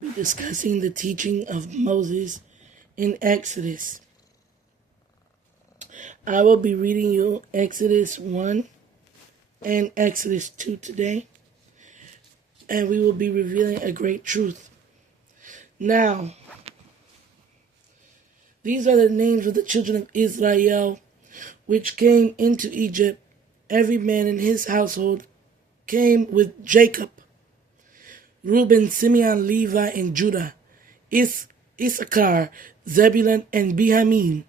Be discussing the teaching of Moses in Exodus. I will be reading you Exodus 1 and Exodus 2 today, and we will be revealing a great truth. Now, these are the names of the children of Israel which came into Egypt. Every man in his household came with Jacob. Reuben, Simeon, Levi, and Judah. Issachar, Zebulun, and Benjamin.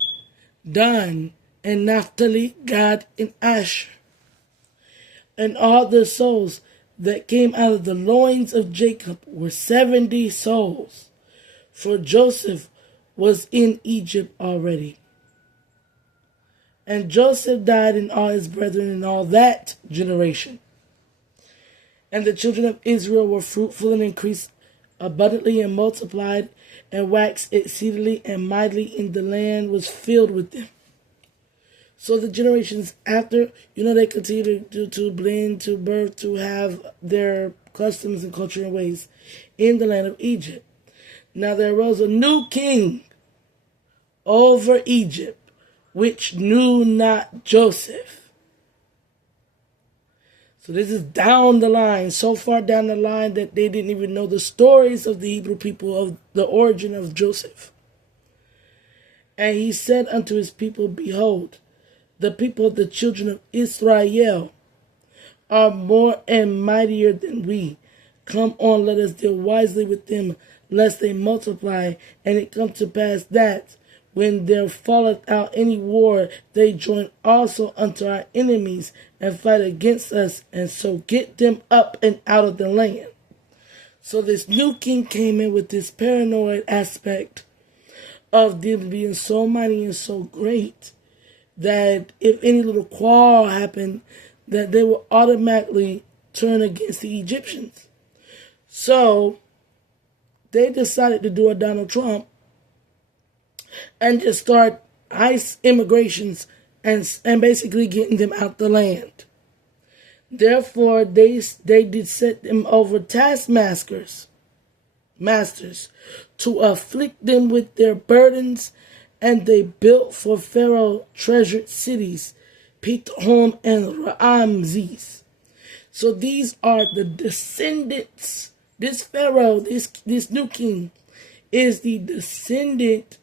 Dan, and Naphtali, Gad, and Asher. And all the souls that came out of the loins of Jacob were 70 souls, for Joseph was in Egypt already. And Joseph died, and all his brethren in all that generation. And the children of Israel were fruitful and increased abundantly and multiplied and waxed exceedingly and mightily, and the land was filled with them. So the generations after, they continue to blend, to birth, to have their customs and culture and ways in the land of Egypt. Now there arose a new king over Egypt, which knew not Joseph. So this is down the line, so far down the line that they didn't even know the stories of the Hebrew people of the origin of Joseph. And he said unto his people, Behold, the people of the children of Israel are more and mightier than we. Come on, let us deal wisely with them, lest they multiply. And it come to pass that, when there falleth out any war, they join also unto our enemies and fight against us, and so get them up and out of the land. So this new king came in with this paranoid aspect of them being so mighty and so great that if any little quarrel happened, that they would automatically turn against the Egyptians. So they decided to do a Donald Trump and just start ICE immigrations and basically getting them out the land. Therefore, they did set them over taskmasters to afflict them with their burdens, and they built for Pharaoh treasured cities, Pithom and Ramses. So these are the descendants. This Pharaoh, this new king, is the descendant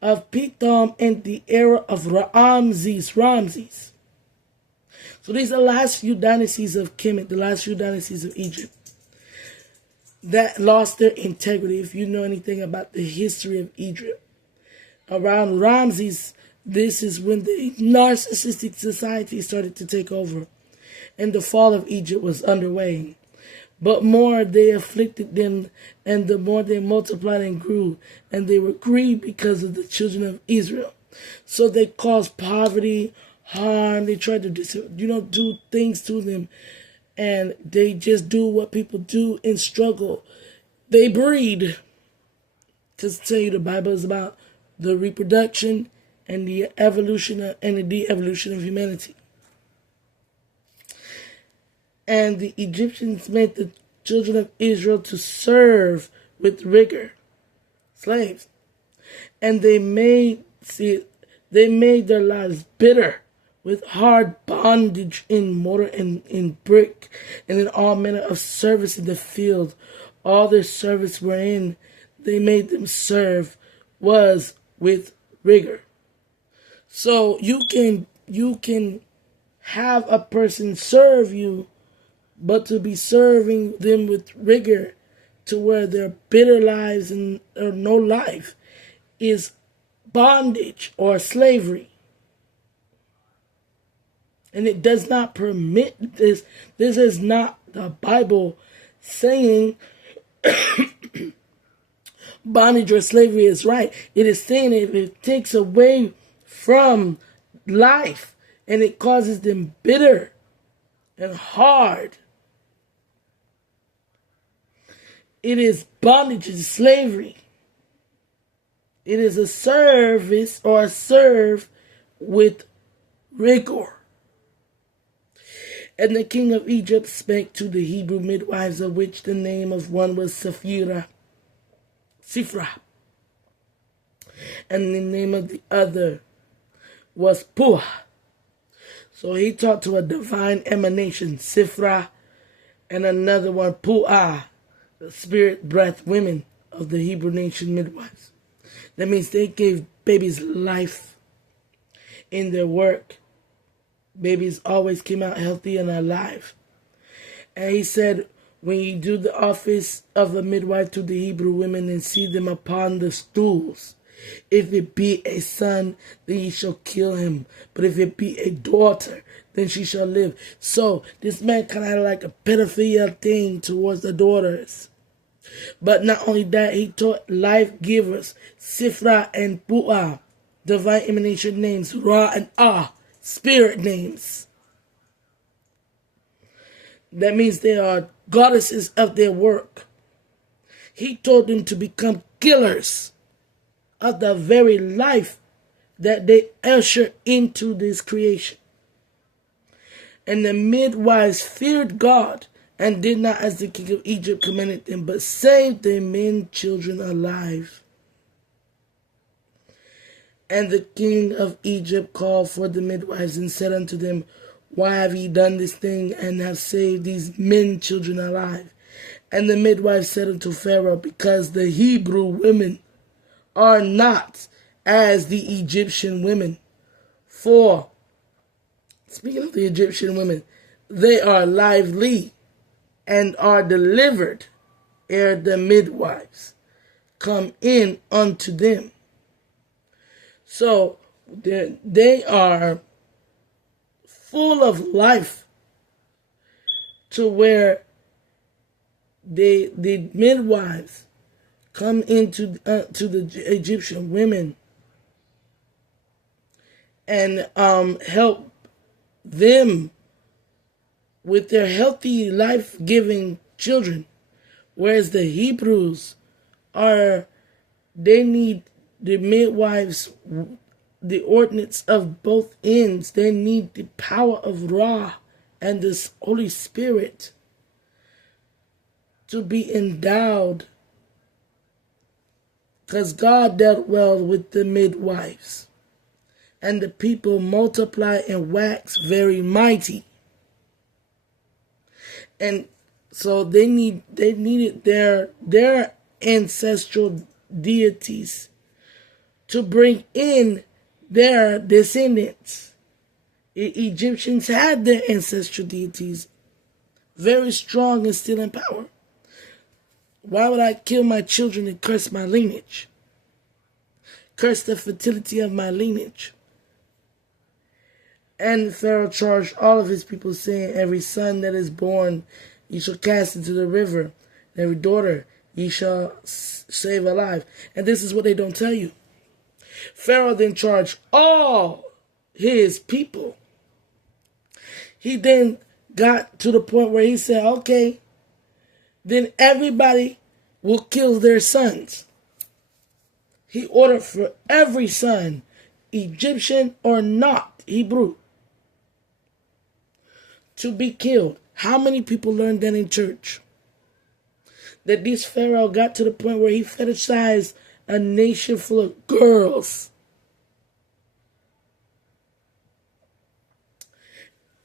of Pithom and the era of Ramses. So these are the last few dynasties of Kemet, the last few dynasties of Egypt that lost their integrity. If you know anything about the history of Egypt, around Ramses, this is when the narcissistic society started to take over and the fall of Egypt was underway. But more they afflicted them, and the more they multiplied and grew, and they were grieved because of the children of Israel. So they caused poverty, harm. They tried to do things to them, and they just do what people do in struggle. They breed. Because tell you the Bible is about the reproduction and the evolution and the de-evolution of humanity. And the Egyptians made the children of Israel to serve with rigor, slaves. And they made their lives bitter with hard bondage in mortar and in brick, and in all manner of service in the field. All their service wherein they made them serve was with rigor. So you can have a person serve you, but to be serving them with rigor to where their bitter lives or no life is bondage or slavery. And it does not permit this. This is not the Bible saying bondage or slavery is right. It is saying if it takes away from life and it causes them bitter and hard, it is bondage and slavery. It is a service or a serve with rigor. And the king of Egypt spake to the Hebrew midwives, of which the name of one was Sapphira, Sifra. And the name of the other was Puah. So he talked to a divine emanation, Sifra, and another one, Puah, the spirit breath women of the Hebrew nation midwives. That means they gave babies life in their work. Babies always came out healthy and alive. And he said, when you do the office of a midwife to the Hebrew women and see them upon the stools, if it be a son, then ye shall kill him. But if it be a daughter, then she shall live. So this man kind of had like a pedophilia thing towards the daughters. But not only that, he taught life givers, Sifra and Puah, divine emanation names, Ra and Ah, spirit names. That means they are goddesses of their work. He told them to become killers of the very life that they usher into this creation. And the midwives feared God and did not as the king of Egypt commanded them, but saved their men children alive. And the king of Egypt called for the midwives and said unto them, why have ye done this thing and have saved these men children alive? And the midwives said unto Pharaoh, because the Hebrew women are not as the Egyptian women. For, speaking of the Egyptian women, they are lively and are delivered ere the midwives come in unto them. So they are full of life to where the midwives come into to the Egyptian women and help them with their healthy, life-giving children. Whereas the Hebrews they need the midwives, the ordinance of both ends. They need the power of Ra and this Holy Spirit to be endowed, because God dealt well with the midwives, and the people multiply and wax very mighty. And so they needed their ancestral deities to bring in their descendants. The Egyptians had their ancestral deities very strong and still in power. Why would I kill my children and curse my lineage? Curse the fertility of my lineage. And Pharaoh charged all of his people, saying, every son that is born ye shall cast into the river, and every daughter ye shall save alive. And this is what they don't tell you. Pharaoh then charged all his people. He then got to the point where he said, okay, then everybody will kill their sons. He ordered for every son, Egyptian or not Hebrew, to be killed. How many people learned that in church? That this Pharaoh got to the point where he fetishized a nation full of girls.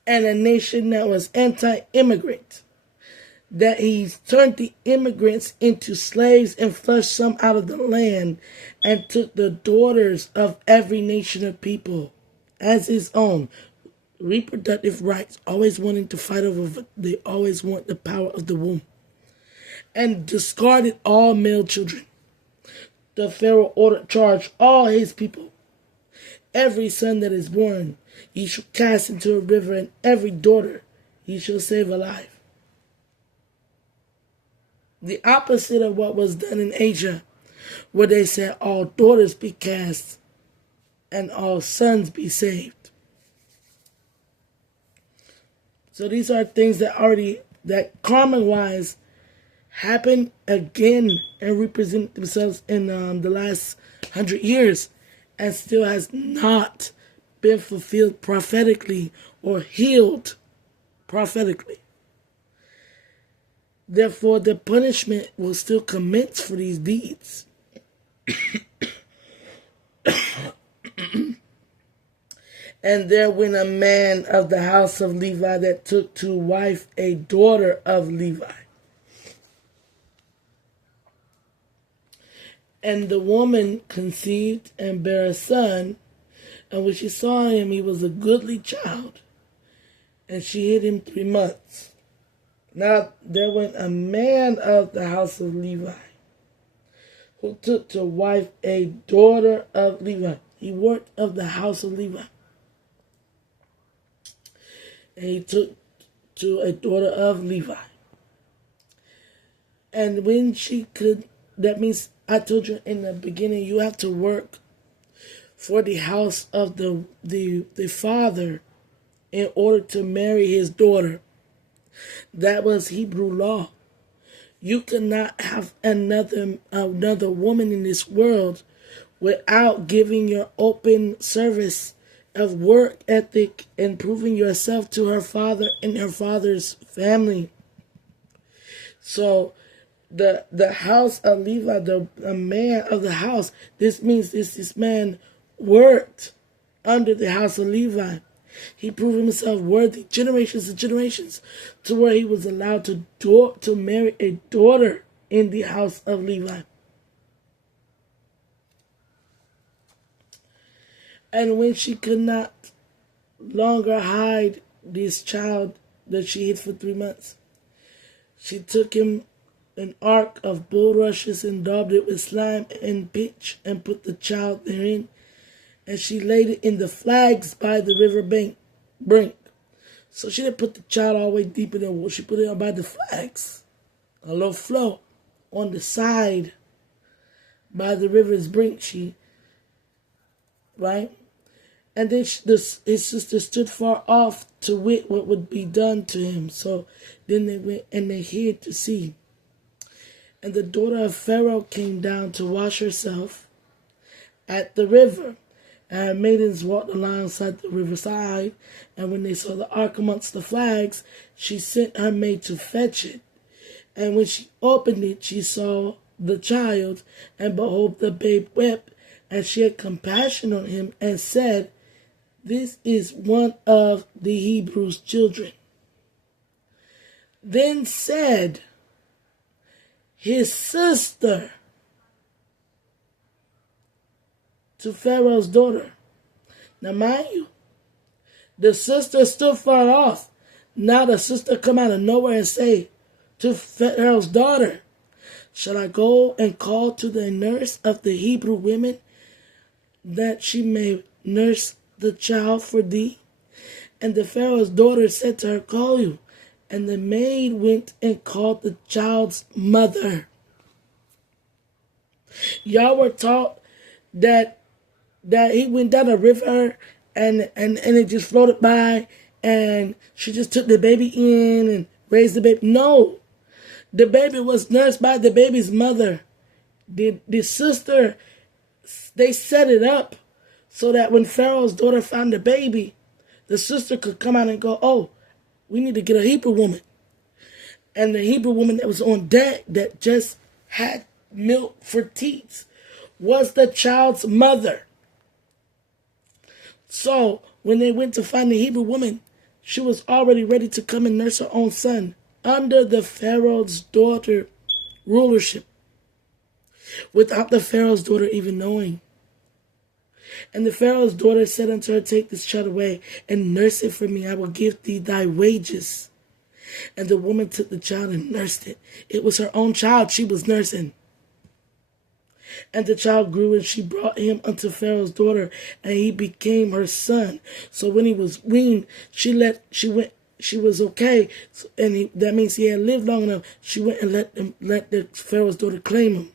And a nation that was anti-immigrant. That he turned the immigrants into slaves and flushed some out of the land and took the daughters of every nation of people as his own. Reproductive rights, always wanting to fight over, they always want the power of the womb. And discarded all male children. The Pharaoh charged all his people. Every son that is born, ye shall cast into a river, and every daughter ye shall save alive. The opposite of what was done in Asia, where they said all daughters be cast and all sons be saved. So these are things that karma-wise happen again and represent themselves in the last 100 years and still has not been fulfilled prophetically or healed prophetically. Therefore, the punishment will still commence for these deeds. And there went a man of the house of Levi that took to wife a daughter of Levi. And the woman conceived and bare a son, and when she saw him, he was a goodly child, and she hid him 3 months. Now there went a man of the house of Levi, who took to wife a daughter of Levi. He worked of the house of Levi. And he took to a daughter of Levi. And when she could, that means I told you in the beginning, you have to work for the house of the father in order to marry his daughter. That was Hebrew law. You could not have another woman in this world without giving your open service of work ethic and proving yourself to her father and her father's family. So the house of Levi, the man of the house, this means this man worked under the house of Levi. He proved himself worthy generations and generations to where he was allowed to marry a daughter in the house of Levi. And when she could not longer hide this child that she hid for 3 months, she took him an ark of bulrushes and daubed it with slime and pitch and put the child therein. And she laid it in the flags by the river brink. So she didn't put the child all the way deep in the water. She put it by the flags, a low flow on the side by the river's brink. Right? And then his sister stood far off to wit what would be done to him. So then they went and they hid to see. And the daughter of Pharaoh came down to wash herself at the river. And her maidens walked alongside the riverside. And when they saw the ark amongst the flags, she sent her maid to fetch it. And when she opened it, she saw the child, and behold, the babe wept. And she had compassion on him and said, "This is one of the Hebrews' children." Then said his sister to Pharaoh's daughter. Now mind you, the sister stood far off. Now the sister come out of nowhere and say to Pharaoh's daughter, "Shall I go and call to the nurse of the Hebrew women, that she may nurse the child for thee?" And the Pharaoh's daughter said to her, "Call you." And the maid went and called the child's mother. Y'all were taught that he went down a river and it just floated by and she just took the baby in and raised the baby. No, the baby was nursed by the baby's mother. The sister, they set it up so that when Pharaoh's daughter found the baby, the sister could come out and go, "Oh, we need to get a Hebrew woman." And the Hebrew woman that was on deck that just had milk for teats was the child's mother. So when they went to find the Hebrew woman, she was already ready to come and nurse her own son under the Pharaoh's daughter rulership, without the Pharaoh's daughter even knowing. And the Pharaoh's daughter said unto her, "Take this child away and nurse it for me. I will give thee thy wages." And the woman took the child and nursed it. It was her own child she was nursing. And the child grew, and she brought him unto Pharaoh's daughter, and he became her son. So when he was weaned, she was okay, and that means he had lived long enough. She went and let the Pharaoh's daughter claim him.